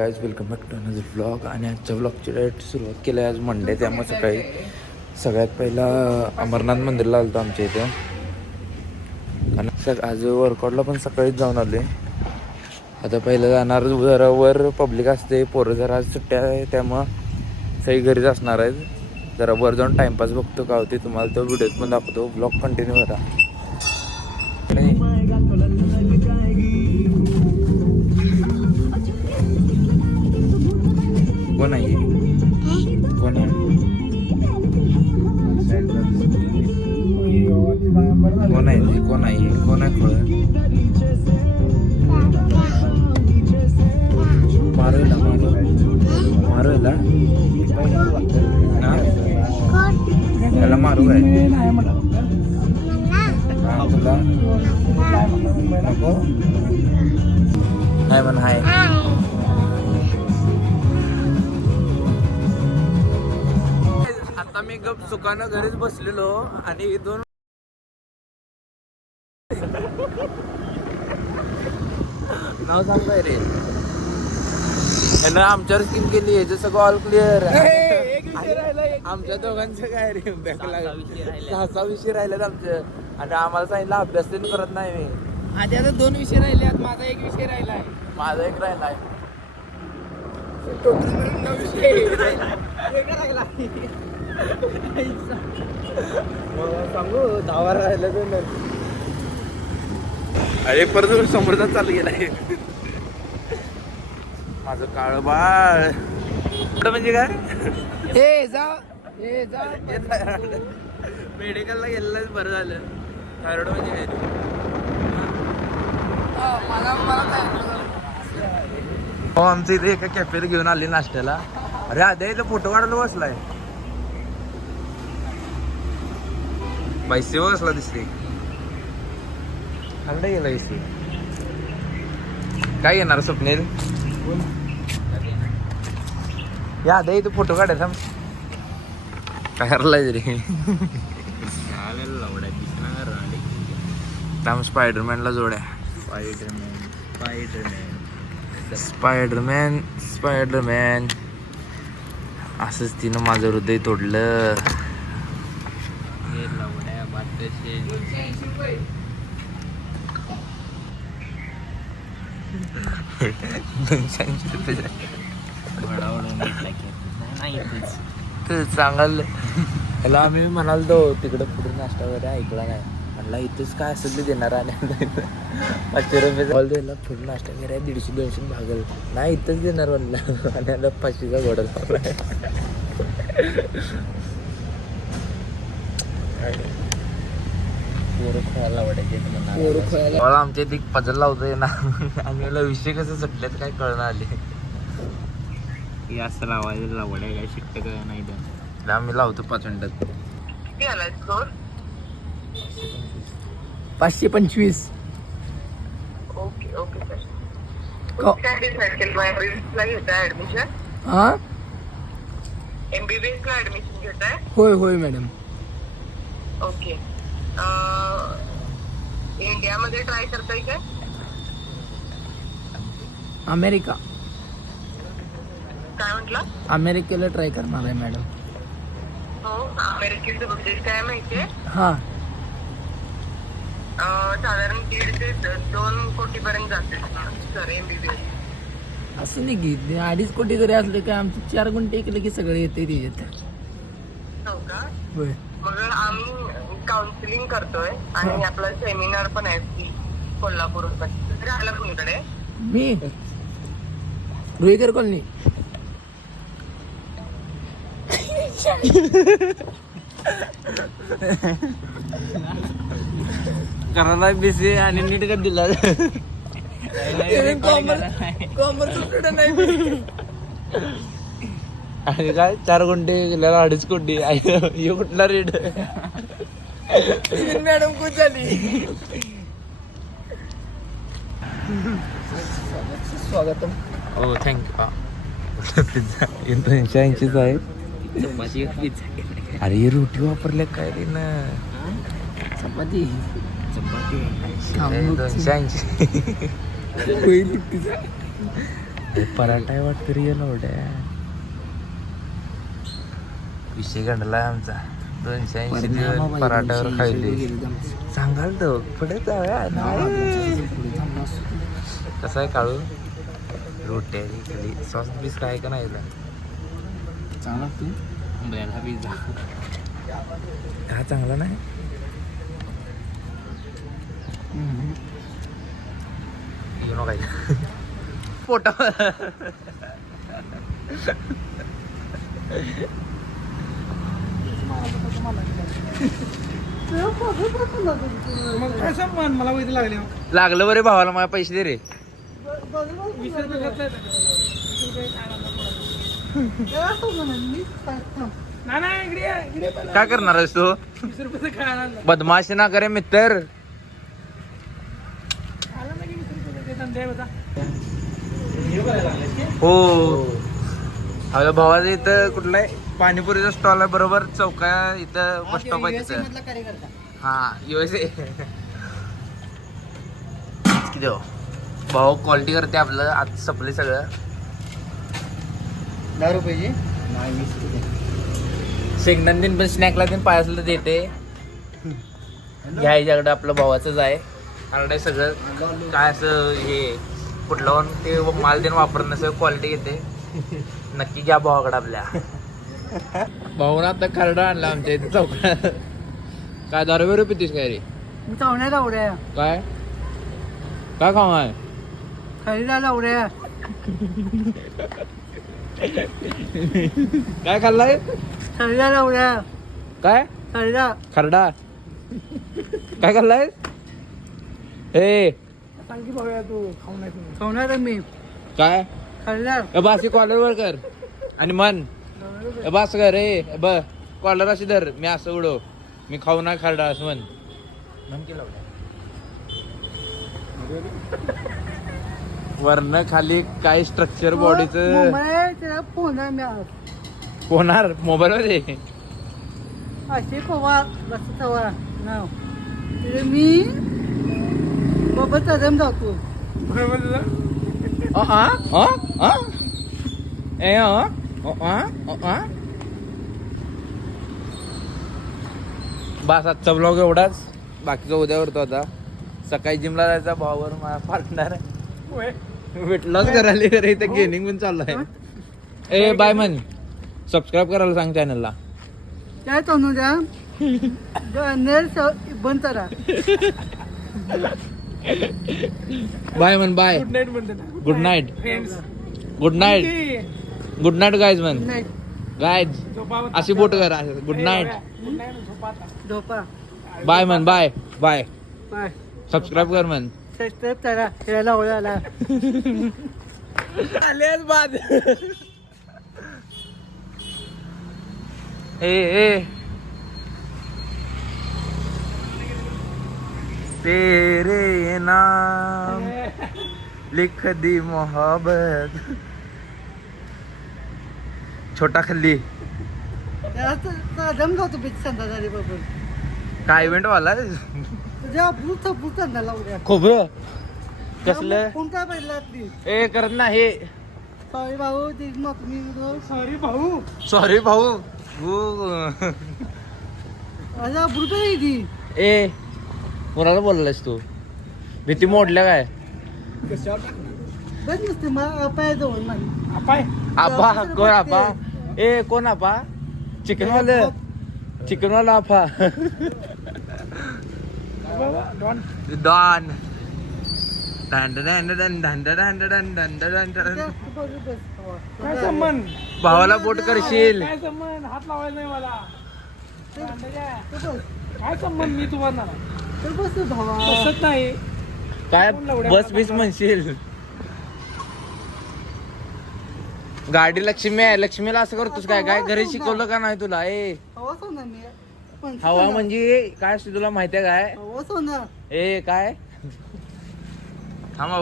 आज welcome back to another blog आणि आजच्या ब्लॉगची डायरेक्ट सुरुवात केली आहे आज मंडे त्यामुळे सकाळी सगळ्यात पहिला अमरनाथ मंदिरला आलो आमच्या इथं. आणि सग आज वर्कआउटला पण सकाळीच जाऊन आले आता पहिलं जाणार जरा वर पब्लिक असते पोरं जरा आज सुट्ट्या आहे त्यामुळं सगळी घरीच असणार आहेत. जरा वर जाऊन टाइमपास बघतो का होते तुम्हाला तो व्हिडिओत पण दाखवतो. ब्लॉग कंटिन्यू करा. कोण आहे? ते? कोण आहे? कोण आहे खोळ मारूला मारू मारूला त्याला मारू काय? हा, तुला? नको? नाही म्हण हाय. आता मी गप चुकानं घरीच बसलेलो आणि इथून नाव सांगताय रे. यानं आमच्यावर स्कीम केली याचं सगळं ऑल क्लिअर आमच्या दोघांचं काय रे बॅक सहा सहा विषय राहिलेत आमचे. आणि आम्हाला सांगितलं अभ्यास पण करत नाही मी. माझे आता दोन विषय राहिले आहेत माझा एक विषय राहिला आहे. माझा एक राहिलाय टोटल मिळून नऊ विषय. वेगळा राहिला सांगू दहा राहिलं अरे परत समोरचा चालू गेलाय माझं काळ बाळ. म्हणजे काय? हे जा हे जा. मेडिकलला गेलेलंच बरं झालं. थायरॉइड म्हणजे काय? हा, आमच्या इथे एका कॅफेला घेऊन आले नाश्त्याला. अरे आद्या इथं फोटो काढायला बसलाय. पैसे बसला दिसते. खांडा गेला दिसते काय येणार स्वप्नील? या दे इथं फोटो काढायचा काय हरलाय तरी. थांब स्पायडरमॅनला जोड्या. Spiderman Spiderman. असंच तिनं माझं हृदय तोडलं. दोनशे रुपये चांगलं ह्याला आम्ही म्हणाल तो तिकडं पुढे नाश्ता वगैरे ऐकला नाही. म्हणला इथंच काय असेल ते देणार आणि पाचशे रुपये बॉल द्यायला पुढे नाश्ता वगैरे दीडशे दोनशे भागल. नाही इथंच देणार म्हणलं. आणि आता पाचशेचा घोडा लावलाय पोरं खेळायला मला आमच्या पजल लावतोय ना. आणि मला विषय कसं सुटल्यात काय कळणार आले असं लावायचं लावड्या काय शिकत काय नाही तर. आम्ही लावतो पाच मिनिटात. पाचशे पंचवीस. ओके ओके सर क- काय डिसाईड केलं? एमबीबीएस ला घेताय ऍडमिशन हा? एमबीबीएस ला ऍडमिशन घेताय? होय होय मॅडम. ओके. इंडियामध्ये ट्राय करताय काय? अमेरिका. काय म्हटलं? अमेरिकेला ट्राय करणार आहे मॅडम हो अमेरिकेचं बजेट काय माहितीये? हा. अं, साधारण दीड ते द- दोन कोटी पर्यंत जाते सर एमबीबीएस असं नाही की ते अडीच कोटी जरी असले की आमचे चार गुंठे इकडे की सगळे येते त्याच्यात हो का? होय. काउन्सिलिंग करतोय आणि आपला सेमिनार पण आहे की कोल्हापूर राहायला कुणीकडे मी? रुईकर कॉलनी. करायला बिझी आणि नीट का दिला? आणि काय? चार गुंठे गेल्याला अडीच कोटी. हे कुठला रेट मॅडम खूप झाली. स्वागतम. हो थँक्यू पिझ्झा दोनशे ऐंशीच आहे. अरे हे रोटी वापरल्या काय रे ना चपाती. चपाती थांब. दोनशे ऐंशी होईल पराठा आहे वाटतं रिअल विषय गंडला आमचा. दोनशे ऐंशी दिवस पराठ्यावर खायले. सांगाल तो पुढे जाऊया. कसं आहे काळू? रोटी आहे खाली सॉस बीस काय का नाही चांगला तू? पिझ्झा. हा चांगला नाही? येऊ इथं. पोटा मग काय मला लागले लागलं बरे भावाला मला पैसे दे रे वीस रुपये नाही इकडे ये, इकडे काय करणार आहेस तू वीस आणलं. बदमाशी ना करे मित्र ना की वीस बघा. हो अगं भावाचं इथं कुठलं आहे पाणीपुरीचा स्टॉल आहे बरोबर चौका इथं बस स्टॉप आहे तिथं. हा युएसए किती हो? भाऊ क्वालिटी करते आपलं. आज सपले सगळं. दहा रुपयाची शेंगदाण दिन पण स्नॅकला दिन पायासला देते. घ्यायच्याकडे आपलं भावाचंच आहे. कारण सगळं. काय असं हे कुठलं ते माल देणं वापरत नसेल क्वालिटी घेते नक्की घ्या भावाकडे आपल्या. भाऊन आता खरडा आणला आमच्या इथे चौका काय दारू बिरू पितीस काय रे? मी चावण्या लावड्या काय? काय खाऊ आहे? खरीदा लावड्या काय खाल्लाय? खरीदा लावड्या काय? खरीदा. खरडा. काय खाल्लाय? ए. सांग की भाऊया तू खाऊ नाही खावणार मी. काय? खरीदा. ए बासी कॉलर वर कर. आणि मन. बास कर ए ब कॉलर अशी धर. मी असं उडव. मी खाऊ ना खरडा असं म्हण. म्हण की लावलं. वरनं खाली काय स्ट्रक्चर बॉडीचं. होणार मोबाईल मध्ये असे पवार बस पवार नाव. मी बाबा जातो. अ, बस आजचा ब्लॉग एवढाच. बाकीचा उद्या करतो आता. सकाळी जिमला जायचा भावावर माझा पार्टनर वेट लॉस करायला करे इथे गेनिंग पण चालू आहे. ए बाय मन सबस्क्राईब करायला सांग चॅनलला काय तनू द्या? नेल बंद करा. Bye man bye good night good night good night good night guys man night guys अशी बोट करा गुड नाईट झोपा. Bye man bye bye bye subscribe कर मन सबस्क्राईब करा. खेळायला ओळायला आलेच बाद. ए ए. तेरे नाम लिख दी मोहब्बत. छोटा खल्ली. संध्याकाळी काय इव्हेंट वाला? तुझ्या उद्या खोबरं? कसलं? कोणता पहिला ती ए करत नाही. सॉरी भाऊ ती मग तुम्ही सॉरी भाऊ. सॉरी भाऊ. तू आहे ए कोणाला बोललास तू? भीती मोडल्या काय? बस नसते मला अपाय जवळ माझी अपाय. आबा कोण आबा? ए कोण आपा चिकन वाले चिकन वाला आपा डॉन भावाला बोट करशील हात काय संबंध मी तुम्हाला नाही काय बस बीस म्हणशील गाडी लक्ष्मी आहे लक्ष्मीला असं करतोस काय? काय घरी शिकवलं का नाही तुला? ए. हवा सोना मी. पण हवा म्हणजे काय असते तुला माहितीये काय? सोना. ए काय? थांबा